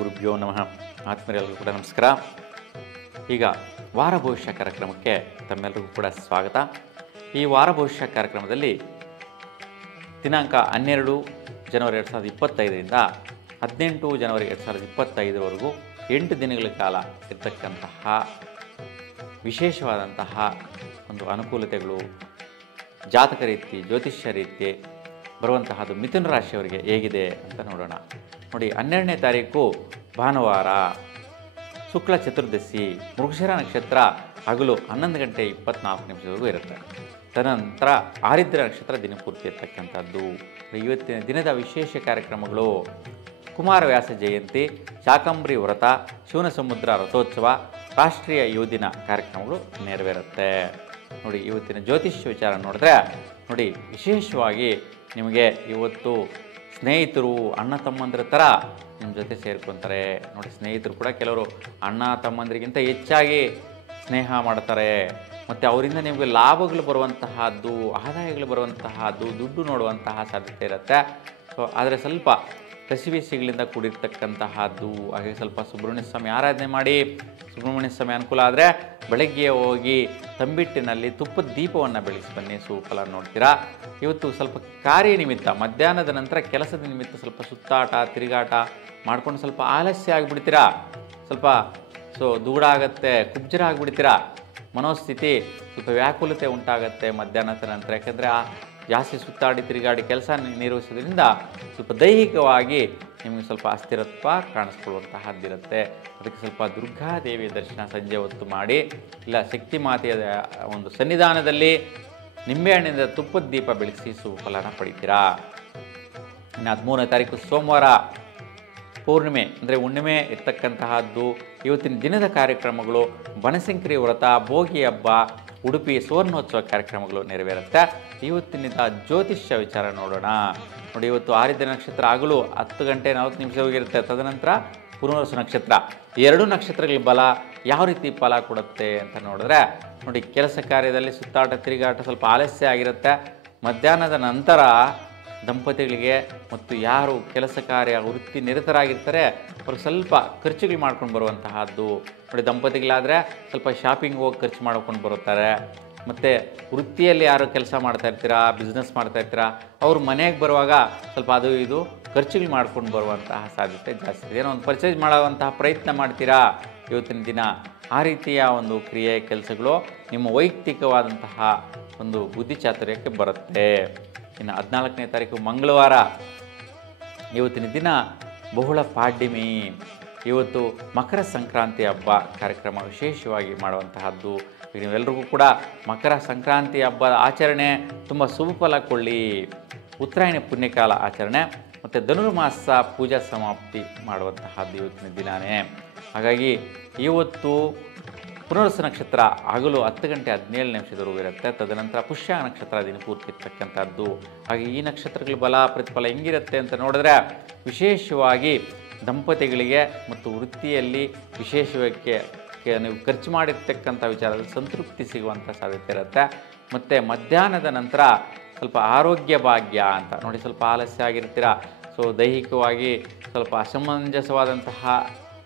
ಗುರುಭ್ಯೋ ನಮಃ. ಆತ್ಮೀಯರಿಗೂ ಕೂಡ ನಮಸ್ಕಾರ. ಈಗ ವಾರ ಭವಿಷ್ಯ ಕಾರ್ಯಕ್ರಮಕ್ಕೆ ತಮ್ಮೆಲ್ಲರಿಗೂ ಕೂಡ ಸ್ವಾಗತ. ಈ ವಾರ ಭವಿಷ್ಯ ಕಾರ್ಯಕ್ರಮದಲ್ಲಿ ದಿನಾಂಕ 12 ಜನವರಿ 2025ರಿಂದ 18 ಜನವರಿ 2025ರವರೆಗೂ 8 ದಿನಗಳ ಕಾಲ ಇರತಕ್ಕಂತಹ ವಿಶೇಷವಾದಂತಹ ಒಂದು ಅನುಕೂಲತೆಗಳು, ಜಾತಕ ರೀತಿ, ಜ್ಯೋತಿಷ್ಯ ರೀತಿ ಬರುವಂತಹದ್ದು ಮಿಥುನ ರಾಶಿಯವರಿಗೆ ಹೇಗಿದೆ ಅಂತ ನೋಡೋಣ. ನೋಡಿ, 12ನೇ ತಾರೀಕು ಭಾನುವಾರ, ಶುಕ್ಲ ಚತುರ್ದಶಿ, ಮೃಗಶಿರ ನಕ್ಷತ್ರ ಹಗಲು 11 ಗಂಟೆ 24 ನಿಮಿಷವರೆಗೂ ಇರುತ್ತೆ. ತದನಂತರ ಆರಿದ್ರ ನಕ್ಷತ್ರ ದಿನಪೂರ್ತಿ ಇರ್ತಕ್ಕಂಥದ್ದು. ಇವತ್ತಿನ ದಿನದ ವಿಶೇಷ ಕಾರ್ಯಕ್ರಮಗಳು: ಕುಮಾರವ್ಯಾಸ ಜಯಂತಿ, ಶಾಕಂಬರಿ ವ್ರತ, ಶಿವನ ಸಮುದ್ರ ರಥೋತ್ಸವ, ರಾಷ್ಟ್ರೀಯ ಯೋಧನ ಕಾರ್ಯಕ್ರಮಗಳು ನೆರವೇರುತ್ತೆ. ನೋಡಿ, ಇವತ್ತಿನ ಜ್ಯೋತಿಷ್ಯ ವಿಚಾರ ನೋಡಿದ್ರೆ ನೋಡಿ, ವಿಶೇಷವಾಗಿ ನಿಮಗೆ ಇವತ್ತು ಸ್ನೇಹಿತರು ಅಣ್ಣ ತಮ್ಮಂದ್ರ ಥರ ನಿಮ್ಮ ಜೊತೆ ಸೇರ್ಕೊತಾರೆ. ನೋಡಿ, ಸ್ನೇಹಿತರು ಕೂಡ ಕೆಲವರು ಅಣ್ಣ ತಮ್ಮಂದರಿಗಿಂತ ಹೆಚ್ಚಾಗಿ ಸ್ನೇಹ ಮಾಡ್ತಾರೆ. ಮತ್ತು ಅವರಿಂದ ನಿಮಗೆ ಲಾಭಗಳು ಬರುವಂತಹದ್ದು, ಆದಾಯಗಳು ಬರುವಂತಹದ್ದು, ದುಡ್ಡು ನೋಡುವಂತಹ ಸಾಧ್ಯತೆ ಇರುತ್ತೆ. ಸೊ ಆದರೆ ಸ್ವಲ್ಪ ಕಸಿವಿಸಿಗಳಿಂದ ಕೂಡಿರ್ತಕ್ಕಂತಹದ್ದು. ಹಾಗೆ ಸ್ವಲ್ಪ ಸುಬ್ರಹ್ಮಣ್ಯ ಸ್ವಾಮಿ ಆರಾಧನೆ ಮಾಡಿ. ಸುಬ್ರಹ್ಮಣ್ಯ ಸ್ವಾಮಿ ಅನುಕೂಲ ಆದರೆ ಬೆಳಗ್ಗೆ ಹೋಗಿ ತಂಬಿಟ್ಟಿನಲ್ಲಿ ತುಪ್ಪದ ದೀಪವನ್ನು ಬೆಳೆಸಿ ಬನ್ನಿ, ಸುಫಲ ನೋಡ್ತೀರಾ. ಇವತ್ತು ಸ್ವಲ್ಪ ಕಾರ್ಯನಿಮಿತ್ತ, ಮಧ್ಯಾಹ್ನದ ನಂತರ ಕೆಲಸದ ನಿಮಿತ್ತ ಸ್ವಲ್ಪ ಸುತ್ತಾಟ ತಿರುಗಾಟ ಮಾಡ್ಕೊಂಡು ಸ್ವಲ್ಪ ಆಲಸ್ಯ ಆಗಿಬಿಡ್ತೀರಾ. ಸ್ವಲ್ಪ ದೂಡಾಗತ್ತೆ, ಕುಬ್ಜರ ಆಗಿಬಿಡ್ತೀರಾ. ಮನೋಸ್ಥಿತಿ ಸ್ವಲ್ಪ ವ್ಯಾಕುಲತೆ ಉಂಟಾಗತ್ತೆ ಮಧ್ಯಾಹ್ನದ ನಂತರ. ಯಾಕೆಂದರೆ ಜಾಸ್ತಿ ಸುತ್ತಾಡಿ ತಿರುಗಾಡಿ ಕೆಲಸ ನಿರ್ವಹಿಸೋದ್ರಿಂದ ಸ್ವಲ್ಪ ದೈಹಿಕವಾಗಿ ನಿಮಗೆ ಸ್ವಲ್ಪ ಅಸ್ಥಿರತ್ವ ಕಾಣಿಸ್ಕೊಳ್ಳುವಂತಹದ್ದಿರುತ್ತೆ. ಅದಕ್ಕೆ ಸ್ವಲ್ಪ ದುರ್ಗಾದೇವಿಯ ದರ್ಶನ ಸಂಜೆ ಹೊತ್ತು ಮಾಡಿ, ಇಲ್ಲ ಶಕ್ತಿ ಮಾತೆಯ ಒಂದು ಸನ್ನಿಧಾನದಲ್ಲಿ ನಿಂಬೆಹಣ್ಣಿನಿಂದ ತುಪ್ಪದ ದೀಪ ಬೆಳೆಸಿ ಸುಫಲನ ಪಡಿತೀರಾ. ಇನ್ನು 13ನೇ ತಾರೀಕು ಸೋಮವಾರ ಪೌರ್ಣಿಮೆ ಅಂದರೆ ಹುಣ್ಣಿಮೆ ಇರ್ತಕ್ಕಂತಹದ್ದು. ಇವತ್ತಿನ ದಿನದ ಕಾರ್ಯಕ್ರಮಗಳು: ಬನಶಂಕರಿ ವ್ರತ, ಭೋಗಿ ಹಬ್ಬ, ಉಡುಪಿ ಸುವರ್ಣೋತ್ಸವ ಕಾರ್ಯಕ್ರಮಗಳು ನೆರವೇರುತ್ತೆ. ಇವತ್ತಿನಿಂದ ಜ್ಯೋತಿಷ್ಯ ವಿಚಾರ ನೋಡೋಣ. ನೋಡಿ, ಇವತ್ತು ಆರಿದ್ರ ನಕ್ಷತ್ರ ಹಗಲು 10 ಗಂಟೆ 40 ನಿಮಿಷವಾಗಿರುತ್ತೆ. ತದನಂತರ ಪುನರ್ವಸು ನಕ್ಷತ್ರ. 2 ನಕ್ಷತ್ರಗಳ ಬಲ ಯಾವ ರೀತಿ ಫಲ ಕೊಡುತ್ತೆ ಅಂತ ನೋಡಿದ್ರೆ ನೋಡಿ, ಕೆಲಸ ಕಾರ್ಯದಲ್ಲಿ ಸುತ್ತಾಟ ತಿರುಗಾಟ ಸ್ವಲ್ಪ ಆಲಸ್ಯ ಆಗಿರುತ್ತೆ. ಮಧ್ಯಾಹ್ನದ ನಂತರ ದಂಪತಿಗಳಿಗೆ ಮತ್ತು ಯಾರು ಕೆಲಸ ಕಾರ್ಯ ವೃತ್ತಿ ನಿರತರಾಗಿರ್ತಾರೆ ಅವ್ರಿಗೆ ಸ್ವಲ್ಪ ಖರ್ಚುಗಳು ಮಾಡ್ಕೊಂಡು ಬರುವಂತಹದ್ದು. ನೋಡಿ, ದಂಪತಿಗಳಾದರೆ ಸ್ವಲ್ಪ ಶಾಪಿಂಗ್ ಹೋಗಿ ಖರ್ಚು ಮಾಡ್ಕೊಂಡು ಬರುತ್ತಾರೆ. ಮತ್ತು ವೃತ್ತಿಯಲ್ಲಿ ಯಾರು ಕೆಲಸ ಮಾಡ್ತಾ ಇರ್ತೀರಾ, ಬಿಸ್ನೆಸ್ ಮಾಡ್ತಾ ಇರ್ತೀರಾ, ಅವ್ರು ಮನೆಗೆ ಬರುವಾಗ ಸ್ವಲ್ಪ ಅದು ಇದು ಖರ್ಚುಗಳು ಮಾಡ್ಕೊಂಡು ಬರುವಂತಹ ಸಾಧ್ಯತೆ ಜಾಸ್ತಿ ಇದೆ. ಏನೋ ಒಂದು ಪರ್ಚೇಸ್ ಮಾಡುವಂತಹ ಪ್ರಯತ್ನ ಮಾಡ್ತೀರಾ ಇವತ್ತಿನ ದಿನ. ಆ ರೀತಿಯ ಒಂದು ಕ್ರಿಯೆ ಕೆಲಸಗಳು ನಿಮ್ಮ ವೈಯಕ್ತಿಕವಾದಂತಹ ಒಂದು ಬುದ್ಧಿ ಚಾತುರ್ಯಕ್ಕೆ ಬರುತ್ತೆ. ಇನ್ನು 14ನೇ ತಾರೀಕು ಮಂಗಳವಾರ, ಇವತ್ತಿನ ದಿನ ಬಹುಳ ಪಾಡ್ಯಮಿ. ಇವತ್ತು ಮಕರ ಸಂಕ್ರಾಂತಿ ಹಬ್ಬ ಕಾರ್ಯಕ್ರಮ ವಿಶೇಷವಾಗಿ ಮಾಡುವಂತಹದ್ದು. ನೀವೆಲ್ಲರಿಗೂ ಕೂಡ ಮಕರ ಸಂಕ್ರಾಂತಿ ಹಬ್ಬದ ಆಚರಣೆ ತುಂಬ ಶುಭ ಫಲ ಕೊಳ್ಳಿ. ಉತ್ತರಾಯಣ ಪುಣ್ಯಕಾಲ ಆಚರಣೆ ಮತ್ತು ಧನುರ್ಮಾಸ ಪೂಜಾ ಸಮಾಪ್ತಿ ಮಾಡುವಂತಹದ್ದು ಇವತ್ತಿನ ದಿನಾನೇ. ಹಾಗಾಗಿ ಇವತ್ತು ಪುನರ್ವಸು ನಕ್ಷತ್ರ ಹಗಲು 10 ಗಂಟೆ 17 ನಿಮಿಷದವರೆಗೂ ಇರುತ್ತೆ. ತದನಂತರ ಪುಷ್ಯ ನಕ್ಷತ್ರ ದಿನಪೂರ್ತಿ ಇರ್ತಕ್ಕಂಥದ್ದು. ಹಾಗೆ ಈ ನಕ್ಷತ್ರಗಳ ಬಲ ಪ್ರತಿಫಲ ಹೆಂಗಿರುತ್ತೆ ಅಂತ ನೋಡಿದ್ರೆ ವಿಶೇಷವಾಗಿ ದಂಪತಿಗಳಿಗೆ ಮತ್ತು ವೃತ್ತಿಯಲ್ಲಿ ವಿಶೇಷಕ್ಕೆ ನೀವು ಖರ್ಚು ಮಾಡಿರ್ತಕ್ಕಂಥ ವಿಚಾರದಲ್ಲಿ ಸಂತೃಪ್ತಿ ಸಿಗುವಂಥ ಸಾಧ್ಯತೆ ಇರುತ್ತೆ. ಮತ್ತು ಮಧ್ಯಾಹ್ನದ ನಂತರ ಸ್ವಲ್ಪ ಆರೋಗ್ಯ ಭಾಗ್ಯ ಅಂತ ನೋಡಿ, ಸ್ವಲ್ಪ ಆಲಸ್ಯ ಆಗಿರ್ತೀರ. ಸೊ ದೈಹಿಕವಾಗಿ ಸ್ವಲ್ಪ ಅಸಮಂಜಸವಾದಂತಹ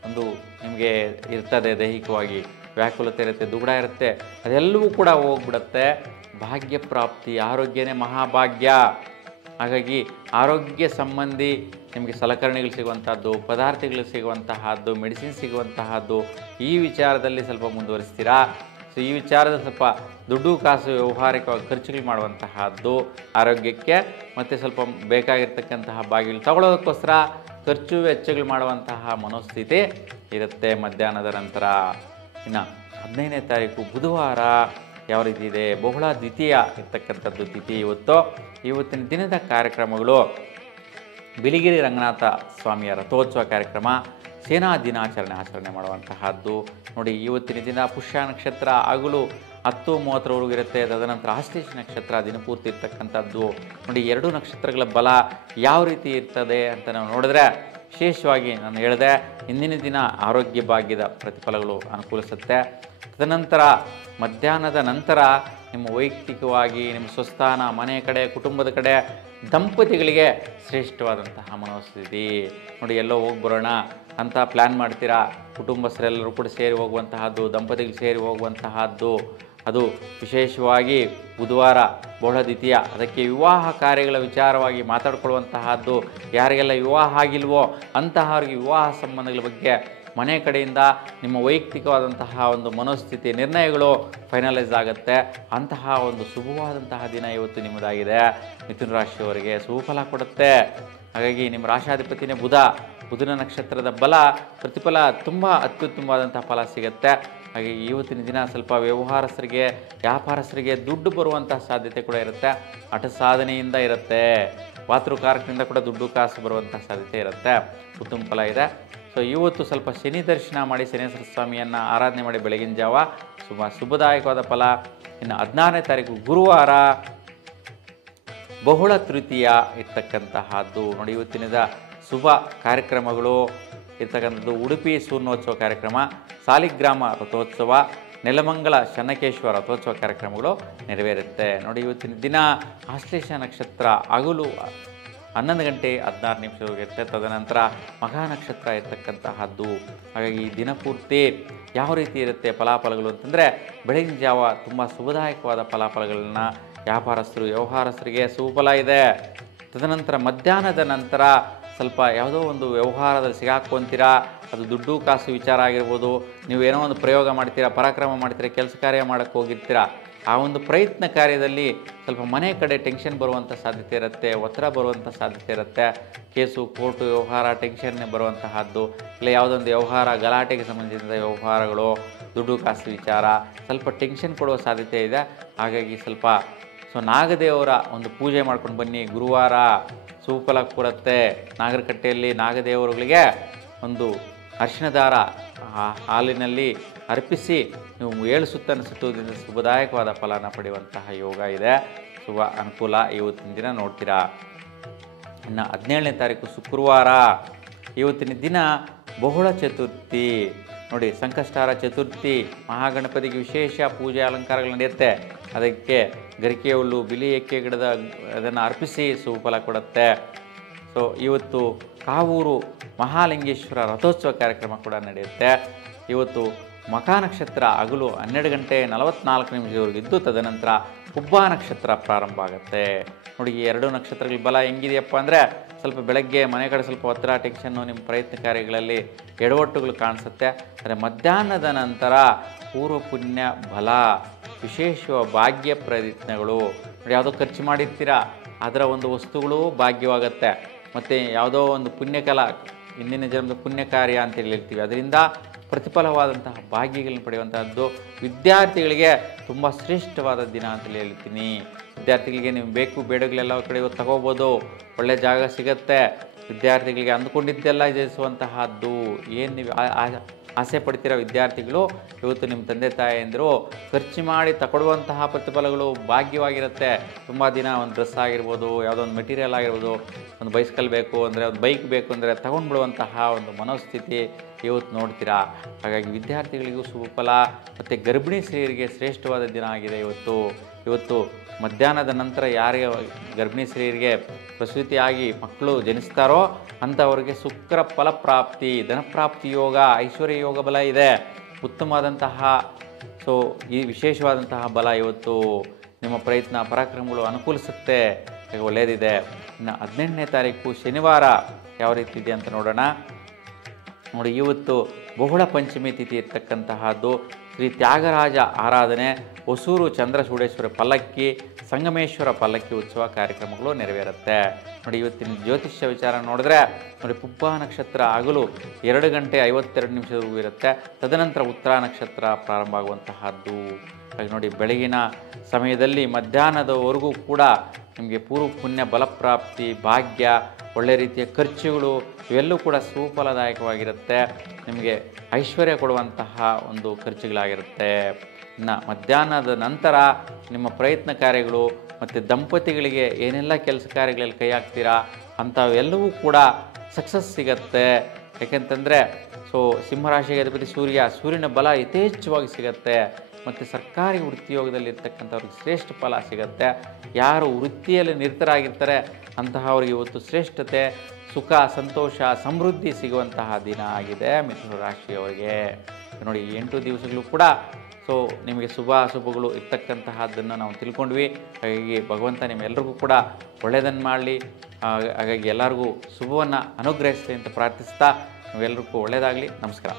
ಒಂದು ನಿಮಗೆ ಇರ್ತದೆ. ದೈಹಿಕವಾಗಿ ವ್ಯಾಕುಲತೆ ಇರುತ್ತೆ, ದುಗುಡ ಇರುತ್ತೆ, ಅದೆಲ್ಲವೂ ಕೂಡ ಹೋಗ್ಬಿಡುತ್ತೆ. ಭಾಗ್ಯ ಪ್ರಾಪ್ತಿ, ಆರೋಗ್ಯನೇ ಮಹಾಭಾಗ್ಯ. ಹಾಗಾಗಿ ಆರೋಗ್ಯ ಸಂಬಂಧಿ ನಿಮಗೆ ಸಲಕರಣೆಗಳು ಸಿಗುವಂತಹದ್ದು, ಪದಾರ್ಥಗಳು ಸಿಗುವಂತಹದ್ದು, ಮೆಡಿಸಿನ್ ಸಿಗುವಂತಹದ್ದು, ಈ ವಿಚಾರದಲ್ಲಿ ಸ್ವಲ್ಪ ಮುಂದುವರಿಸ್ತೀರಾ. ಸೊ ಈ ವಿಚಾರದ ಸ್ವಲ್ಪ ದುಡ್ಡು ಕಾಸು ವ್ಯವಹಾರಿಕವಾಗಿ ಖರ್ಚುಗಳು ಮಾಡುವಂತಹದ್ದು ಆರೋಗ್ಯಕ್ಕೆ. ಮತ್ತು ಸ್ವಲ್ಪ ಬೇಕಾಗಿರ್ತಕ್ಕಂತಹ ಭಾಗ್ಯಗಳು ತಗೊಳ್ಳೋದಕ್ಕೋಸ್ಕರ ಖರ್ಚು ವೆಚ್ಚಗಳು ಮಾಡುವಂತಹ ಮನೋಸ್ಥಿತಿ ಇರುತ್ತೆ ಮಧ್ಯಾಹ್ನದ ನಂತರ. ಇನ್ನು 15ನೇ ತಾರೀಕು ಬುಧವಾರ ಯಾವ ರೀತಿ ಇದೆ? ಬಹುಳ ದ್ವಿತೀಯ ಇರ್ತಕ್ಕಂಥದ್ದು ತಿಥಿ ಇವತ್ತು. ಇವತ್ತಿನ ದಿನದ ಕಾರ್ಯಕ್ರಮಗಳು: ಬಿಳಿಗಿರಿ ರಂಗನಾಥ ಸ್ವಾಮಿಯ ರಥೋತ್ಸವ ಕಾರ್ಯಕ್ರಮ, ಸೇನಾ ದಿನಾಚರಣೆ ಆಚರಣೆ ಮಾಡುವಂತಹದ್ದು. ನೋಡಿ, ಇವತ್ತಿನ ದಿನ ಪುಷ್ಯ ನಕ್ಷತ್ರ ಹಗಲು 10:30ರವರೆಗೂ ಇರುತ್ತೆ. ತದನಂತರ ಆಶ್ಲೇಷ ನಕ್ಷತ್ರ ದಿನಪೂರ್ತಿ ಇರ್ತಕ್ಕಂಥದ್ದು. ನೋಡಿ, 2 ನಕ್ಷತ್ರಗಳ ಬಲ ಯಾವ ರೀತಿ ಇರ್ತದೆ ಅಂತ ನಾವು ನೋಡಿದ್ರೆ ವಿಶೇಷವಾಗಿ ನಾನು ಹೇಳಿದೆ ಇಂದಿನ ದಿನ ಆರೋಗ್ಯ ಭಾಗ್ಯದ ಪ್ರತಿಫಲಗಳು ಅನುಕೂಲಿಸುತ್ತೆ. ತದನಂತರ ಮಧ್ಯಾಹ್ನದ ನಂತರ ನಿಮ್ಮ ವೈಯಕ್ತಿಕವಾಗಿ ನಿಮ್ಮ ಸ್ವಸ್ಥಾನ, ಮನೆ ಕಡೆ, ಕುಟುಂಬದ ಕಡೆ, ದಂಪತಿಗಳಿಗೆ ಶ್ರೇಷ್ಠವಾದಂತಹ ಮನೋಸ್ಥಿತಿ. ನೋಡಿ ಎಲ್ಲೋ ಹೋಗಿ ಬರೋಣ ಅಂತ ಪ್ಲ್ಯಾನ್ ಮಾಡ್ತೀರಾ, ಕುಟುಂಬಸ್ಥರೆಲ್ಲರೂ ಕೂಡ ಸೇರಿ ಹೋಗುವಂತಹದ್ದು, ದಂಪತಿಗಳು ಸೇರಿ ಹೋಗುವಂತಹದ್ದು. ಅದು ವಿಶೇಷವಾಗಿ ಬುಧವಾರ ಬಹಳ ದ್ವಿತೀಯ, ಅದಕ್ಕೆ ವಿವಾಹ ಕಾರ್ಯಗಳ ವಿಚಾರವಾಗಿ ಮಾತಾಡ್ಕೊಳ್ಳುವಂತಹದ್ದು. ಯಾರಿಗೆಲ್ಲ ವಿವಾಹ ಆಗಿಲ್ವೋ ಅಂತಹವ್ರಿಗೆ ವಿವಾಹ ಸಂಬಂಧಗಳ ಬಗ್ಗೆ ಮನೆ ಕಡೆಯಿಂದ ನಿಮ್ಮ ವೈಯಕ್ತಿಕವಾದಂತಹ ಒಂದು ಮನೋಸ್ಥಿತಿ ನಿರ್ಣಯಗಳು ಫೈನಲೈಸ್ ಆಗುತ್ತೆ. ಅಂತಹ ಒಂದು ಶುಭವಾದಂತಹ ದಿನ ಇವತ್ತು ನಿಮ್ಮದಾಗಿದೆ. ಮಿಥುನ ರಾಶಿಯವರಿಗೆ ಶುಭಫಲ ಕೊಡುತ್ತೆ. ಹಾಗಾಗಿ ನಿಮ್ಮ ರಾಶಾಧಿಪತಿನೇ ಬುಧನ ನಕ್ಷತ್ರದ ಬಲ ಪ್ರತಿಫಲ ತುಂಬ ಅತ್ಯುತ್ತಮವಾದಂತಹ ಫಲ ಸಿಗುತ್ತೆ. ಹಾಗೆ ಇವತ್ತಿನ ದಿನ ಸ್ವಲ್ಪ ವ್ಯವಹಾರಸ್ಥರಿಗೆ, ವ್ಯಾಪಾರಸ್ಥರಿಗೆ ದುಡ್ಡು ಬರುವಂತಹ ಸಾಧ್ಯತೆ ಕೂಡ ಇರುತ್ತೆ. ಹಠ ಸಾಧನೆಯಿಂದ ಇರುತ್ತೆ. ವಾತೃಕಾರಕದಿಂದ ಕೂಡ ದುಡ್ಡು ಕಾಸು ಬರುವಂಥ ಸಾಧ್ಯತೆ ಇರುತ್ತೆ. ಉತ್ತಮ ಫಲ ಇದೆ. ಸೊ ಇವತ್ತು ಸ್ವಲ್ಪ ಶನಿ ದರ್ಶನ ಮಾಡಿ, ಶನೇಶ್ವರ ಸ್ವಾಮಿಯನ್ನು ಆರಾಧನೆ ಮಾಡಿ ಬೆಳಗಿನ ಜಾವ ಶುಭದಾಯಕವಾದ ಫಲ. ಇನ್ನು 16ನೇ ತಾರೀಕು ಗುರುವಾರ ಬಹುಳ ತೃತೀಯ ಇರ್ತಕ್ಕಂತಹದ್ದು. ನೋಡಿ ಇವತ್ತಿನ ಶುಭ ಕಾರ್ಯಕ್ರಮಗಳು ಇರ್ತಕ್ಕಂಥದ್ದು ಉಡುಪಿ ಸೂರ್ಣೋತ್ಸವ ಕಾರ್ಯಕ್ರಮ, ಸಾಲಿಗ್ರಾಮ ರಥೋತ್ಸವ, ನೆಲಮಂಗಲ ಶನ್ನಕೇಶ್ವರ ರಥೋತ್ಸವ ಕಾರ್ಯಕ್ರಮಗಳು ನೆರವೇರುತ್ತೆ. ನೋಡಿ ಇವತ್ತಿನ ದಿನ ಆಶ್ಲೇಷ ನಕ್ಷತ್ರ ಹಗಲು 11 ಗಂಟೆ 16 ನಿಮಿಷವಾಗಿರುತ್ತೆ. ತದನಂತರ ಮಘ ನಕ್ಷತ್ರ ಇರ್ತಕ್ಕಂತಹದ್ದು. ಹಾಗಾಗಿ ದಿನಪೂರ್ತಿ ಯಾವ ರೀತಿ ಇರುತ್ತೆ ಫಲಾಫಲಗಳು ಅಂತಂದರೆ, ಬೆಳಗಿನ ಜಾವ ತುಂಬ ಶುಭದಾಯಕವಾದ ಫಲಾಫಲಗಳನ್ನ ವ್ಯಾಪಾರಸ್ಥರು, ವ್ಯವಹಾರಸ್ಥರಿಗೆ ಶುಭಫಲ ಇದೆ. ತದನಂತರ ಮಧ್ಯಾಹ್ನದ ನಂತರ ಸ್ವಲ್ಪ ಯಾವುದೋ ಒಂದು ವ್ಯವಹಾರದಲ್ಲಿ ಸಿಗಾಕೊಂತೀರಾ, ಅದು ದುಡ್ಡು ಕಾಸು ವಿಚಾರ ಆಗಿರ್ಬೋದು, ನೀವೇನೋ ಒಂದು ಪ್ರಯೋಗ ಮಾಡ್ತೀರಾ, ಪರಾಕ್ರಮ ಮಾಡ್ತೀರಾ, ಕೆಲಸ ಕಾರ್ಯ ಮಾಡೋಕ್ಕೆ ಹೋಗಿರ್ತೀರಾ, ಆ ಒಂದು ಪ್ರಯತ್ನ ಕಾರ್ಯದಲ್ಲಿ ಸ್ವಲ್ಪ ಮನೆ ಕಡೆ ಟೆನ್ಷನ್ ಬರುವಂಥ ಸಾಧ್ಯತೆ ಇರುತ್ತೆ, ಒತ್ತಡ ಬರುವಂಥ ಸಾಧ್ಯತೆ ಇರುತ್ತೆ. ಕೇಸು, ಕೋರ್ಟು ವ್ಯವಹಾರ, ಟೆನ್ಷನ್ ಬರುವಂತಹದ್ದು, ಇಲ್ಲ ಯಾವುದೊಂದು ವ್ಯವಹಾರ ಗಲಾಟೆಗೆ ಸಂಬಂಧಿಸಿದ ವ್ಯವಹಾರಗಳು, ದುಡ್ಡು ಕಾಸು ವಿಚಾರ ಸ್ವಲ್ಪ ಟೆನ್ಷನ್ ಕೊಡುವ ಸಾಧ್ಯತೆ ಇದೆ. ಹಾಗಾಗಿ ಸ್ವಲ್ಪ ನಾಗದೇವರ ಒಂದು ಪೂಜೆ ಮಾಡ್ಕೊಂಡು ಬನ್ನಿ. ಗುರುವಾರ ಶುಭಫಲ ಕೊಡುತ್ತೆ. ನಾಗರಕಟ್ಟೆಯಲ್ಲಿ ನಾಗದೇವರುಗಳಿಗೆ ಒಂದು ಅರಿಶಿಣ ದಾರ ಹಾಲಿನಲ್ಲಿ ಅರ್ಪಿಸಿ ನೀವು 7 ಸುತ್ತನ್ನು ಸುತ್ತುವುದರಿಂದ ಶುಭದಾಯಕವಾದ ಫಲನ ಪಡೆಯುವಂತಹ ಯೋಗ ಇದೆ. ಶುಭ ಅನುಕೂಲ ಇವತ್ತಿನ ದಿನ ನೋಡ್ತೀರಾ. ಇನ್ನು 17ನೇ ತಾರೀಕು ಶುಕ್ರವಾರ, ಇವತ್ತಿನ ದಿನ ಬಹುಳ ಚತುರ್ಥಿ. ನೋಡಿ ಸಂಕಷ್ಟಾರ ಚತುರ್ಥಿ, ಮಹಾಗಣಪತಿಗೆ ವಿಶೇಷ ಪೂಜೆ ಅಲಂಕಾರಗಳು ನಡೆಯುತ್ತೆ. ಅದಕ್ಕೆ ಗರಿಕೆ ಹುಲ್ಲು, ಬಿಳಿ ಎಕ್ಕೆ ಗಿಡದ ಅದನ್ನು ಅರ್ಪಿಸಿ ಶುಭಫಲ ಕೊಡುತ್ತೆ. ಸೊ ಇವತ್ತು ಕಾವೂರು ಮಹಾಲಿಂಗೇಶ್ವರ ರಥೋತ್ಸವ ಕಾರ್ಯಕ್ರಮ ಕೂಡ ನಡೆಯುತ್ತೆ. ಇವತ್ತು ಮಖ ನಕ್ಷತ್ರ ಹಗಲು 12 ಗಂಟೆ 44 ನಿಮಿಷದವರೆಗಿದ್ದು ತದನಂತರ ಹುಬ್ಬ ನಕ್ಷತ್ರ ಪ್ರಾರಂಭ ಆಗುತ್ತೆ. ನೋಡಿ ಈ 2 ನಕ್ಷತ್ರಗಳ ಬಲ ಹೆಂಗಿದೆಯಪ್ಪ ಅಂದರೆ, ಸ್ವಲ್ಪ ಬೆಳಗ್ಗೆ ಮನೆ ಕಡೆ ಸ್ವಲ್ಪ ಒತ್ತಡ, ಟೆನ್ಷನ್ನು, ನಿಮ್ಮ ಪ್ರಯತ್ನ ಕಾರ್ಯಗಳಲ್ಲಿ ಎಡವಟ್ಟುಗಳು ಕಾಣಿಸುತ್ತೆ. ಆದರೆ ಮಧ್ಯಾಹ್ನದ ನಂತರ ಪೂರ್ವ ಪುಣ್ಯ ಬಲ, ವಿಶೇಷ ಭಾಗ್ಯ ಪ್ರಯತ್ನಗಳು. ನೋಡಿ ಯಾವುದೋ ಖರ್ಚು ಮಾಡಿರ್ತೀರಾ, ಅದರ ಒಂದು ವಸ್ತುಗಳು ಭಾಗ್ಯವಾಗುತ್ತೆ. ಮತ್ತು ಯಾವುದೋ ಒಂದು ಪುಣ್ಯಕಲ, ಹಿಂದಿನ ಜನ್ಮದ ಪುಣ್ಯ ಕಾರ್ಯ ಅಂತೇಳಿ ಹೇಳ್ತೀವಿ, ಅದರಿಂದ ಪ್ರತಿಫಲವಾದಂತಹ ಭಾಗ್ಯಗಳನ್ನು ಪಡೆಯುವಂತಹದ್ದು. ವಿದ್ಯಾರ್ಥಿಗಳಿಗೆ ತುಂಬ ಶ್ರೇಷ್ಠವಾದ ದಿನ ಅಂತೇಳಿ ಹೇಳ್ತೀನಿ. ವಿದ್ಯಾರ್ಥಿಗಳಿಗೆ ನೀವು ಬೇಕು ಬೇಡಗಳೆಲ್ಲ ಕಡೆ ತಗೋಬೋದು, ಒಳ್ಳೆಯ ಜಾಗ ಸಿಗುತ್ತೆ. ವಿದ್ಯಾರ್ಥಿಗಳಿಗೆ ಅಂದುಕೊಂಡಿದ್ದೆಲ್ಲ ಜಯಿಸುವಂತಹದ್ದು. ಏನು ನೀವು ಆಸೆ ಪಡ್ತಿರೋ ವಿದ್ಯಾರ್ಥಿಗಳು ಇವತ್ತು ನಿಮ್ಮ ತಂದೆ ತಾಯಿಯಂದರು ಖರ್ಚು ಮಾಡಿ ತಗೊಳ್ಳುವಂತಹ ಪ್ರತಿಫಲಗಳು ಭಾಗ್ಯವಾಗಿರುತ್ತೆ. ತುಂಬ ದಿನ ಒಂದು ಡ್ರೆಸ್ ಆಗಿರ್ಬೋದು, ಯಾವುದೋ ಒಂದು ಮೆಟೀರಿಯಲ್ ಆಗಿರ್ಬೋದು, ಒಂದು ಬೈಸ್ಕಲ್ ಬೇಕು ಅಂದರೆ, ಒಂದು ಬೈಕ್ ಬೇಕು ಅಂದರೆ ತಗೊಂಡ್ಬಿಡುವಂತಹ ಒಂದು ಮನೋಸ್ಥಿತಿ ಇವತ್ತು ನೋಡ್ತೀರಾ. ಹಾಗಾಗಿ ವಿದ್ಯಾರ್ಥಿಗಳಿಗೂ ಶುಭಫಲ. ಮತ್ತು ಗರ್ಭಿಣಿ ಸ್ತ್ರೀಯರಿಗೆ ಶ್ರೇಷ್ಠವಾದ ದಿನ ಆಗಿದೆ ಇವತ್ತು ಮಧ್ಯಾಹ್ನದ ನಂತರ ಯಾರಿಗೆ ಗರ್ಭಿಣಿ ಸ್ತ್ರೀಯರಿಗೆ ಪ್ರಸೂತಿಯಾಗಿ ಮಕ್ಕಳು ಜನಿಸ್ತಾರೋ ಅಂಥವ್ರಿಗೆ ಶುಕ್ರ ಫಲಪ್ರಾಪ್ತಿ, ಧನಪ್ರಾಪ್ತಿ ಯೋಗ, ಐಶ್ವರ್ಯ ಯೋಗ ಬಲ ಇದೆ. ಉತ್ತಮವಾದಂತಹ ಈ ವಿಶೇಷವಾದಂತಹ ಬಲ ಇವತ್ತು ನಿಮ್ಮ ಪ್ರಯತ್ನ ಪರಾಕ್ರಮಗಳು ಅನುಕೂಲಿಸುತ್ತೆ. ಒಳ್ಳೆಯದಿದೆ. ಇನ್ನು 18ನೇ ತಾರೀಕು ಶನಿವಾರ ಯಾವ ರೀತಿ ಇದೆ ಅಂತ ನೋಡೋಣ. ನೋಡಿ ಇವತ್ತು ಬಹುಳ ಪಂಚಮಿ ತಿಥಿ ಇರ್ತಕ್ಕಂತಹದ್ದು. ಶ್ರೀ ತ್ಯಾಗರಾಜ ಆರಾಧನೆ, ಹೊಸೂರು ಚಂದ್ರಚೂಡೇಶ್ವರ ಪಲ್ಲಕ್ಕಿ, ಸಂಗಮೇಶ್ವರ ಪಲ್ಲಕ್ಕಿ ಉತ್ಸವ ಕಾರ್ಯಕ್ರಮಗಳು ನೆರವೇರುತ್ತೆ. ನೋಡಿ ಇವತ್ತಿನ ಜ್ಯೋತಿಷ್ಯ ವಿಚಾರ ನೋಡಿದ್ರೆ, ನೋಡಿ ಪುಬ್ಬ ನಕ್ಷತ್ರ ಹಗಲು 2 ಗಂಟೆ 52 ನಿಮಿಷದವರೆಗೂ ಇರುತ್ತೆ. ತದನಂತರ ಉತ್ತರ ನಕ್ಷತ್ರ ಪ್ರಾರಂಭ ಆಗುವಂತಹದ್ದು. ಹಾಗೆ ನೋಡಿ ಬೆಳಗಿನ ಸಮಯದಲ್ಲಿ ಮಧ್ಯಾಹ್ನದವರೆಗೂ ಕೂಡ ನಿಮಗೆ ಪೂರ್ವ ಪುಣ್ಯ ಬಲಪ್ರಾಪ್ತಿ, ಭಾಗ್ಯ, ಒಳ್ಳೆ ರೀತಿಯ ಖರ್ಚುಗಳು ಇವೆಲ್ಲೂ ಕೂಡ ಸುಫಲದಾಯಕವಾಗಿರುತ್ತೆ. ನಿಮಗೆ ಐಶ್ವರ್ಯ ಕೊಡುವಂತಹ ಒಂದು ಖರ್ಚುಗಳಾಗಿರುತ್ತೆ. ಇನ್ನು ಮಧ್ಯಾಹ್ನದ ನಂತರ ನಿಮ್ಮ ಪ್ರಯತ್ನ ಕಾರ್ಯಗಳು ಮತ್ತು ದಂಪತಿಗಳಿಗೆ ಏನೆಲ್ಲ ಕೆಲಸ ಕಾರ್ಯಗಳಲ್ಲಿ ಕೈ ಹಾಕ್ತೀರಾ ಅಂಥವೆಲ್ಲವೂ ಕೂಡ ಸಕ್ಸಸ್ ಸಿಗತ್ತೆ. ಯಾಕೆಂತಂದರೆ ಸಿಂಹರಾಶಿಗೆ ಅಧಿಪತಿ ಸೂರ್ಯನ ಬಲ ಯಥೇಚ್ಛವಾಗಿ ಸಿಗತ್ತೆ. ಮತ್ತು ಸರ್ಕಾರಿ ವೃತ್ತಿಯೋಗದಲ್ಲಿರ್ತಕ್ಕಂಥವ್ರಿಗೆ ಶ್ರೇಷ್ಠ ಫಲ ಸಿಗತ್ತೆ. ಯಾರು ವೃತ್ತಿಯಲ್ಲಿ ನಿರತರಾಗಿರ್ತಾರೆ ಅಂತಹವ್ರಿಗೆ ಇವತ್ತು ಶ್ರೇಷ್ಠತೆ, ಸುಖ, ಸಂತೋಷ, ಸಮೃದ್ಧಿ ಸಿಗುವಂತಹ ದಿನ ಆಗಿದೆ ಮಿಥುನ ರಾಶಿಯವರಿಗೆ. ನೋಡಿ, 8 ದಿವಸಗಳು ಕೂಡ ನಿಮಗೆ ಅಶುಭಗಳು ಇರ್ತಕ್ಕಂತಹದ್ದನ್ನು ನಾವು ತಿಳ್ಕೊಂಡ್ವಿ. ಹಾಗಾಗಿ ಭಗವಂತ ನಿಮ್ಮೆಲ್ಲರಿಗೂ ಕೂಡ ಒಳ್ಳೆಯದನ್ನು ಮಾಡಲಿ. ಹಾಗಾಗಿ ಎಲ್ಲರಿಗೂ ಶುಭವನ್ನು ಅನುಗ್ರಹಿಸಲಿ ಅಂತ ಪ್ರಾರ್ಥಿಸ್ತಾ, ನೀವೆಲ್ಲರಿಗೂ ಒಳ್ಳೆಯದಾಗಲಿ. ನಮಸ್ಕಾರ.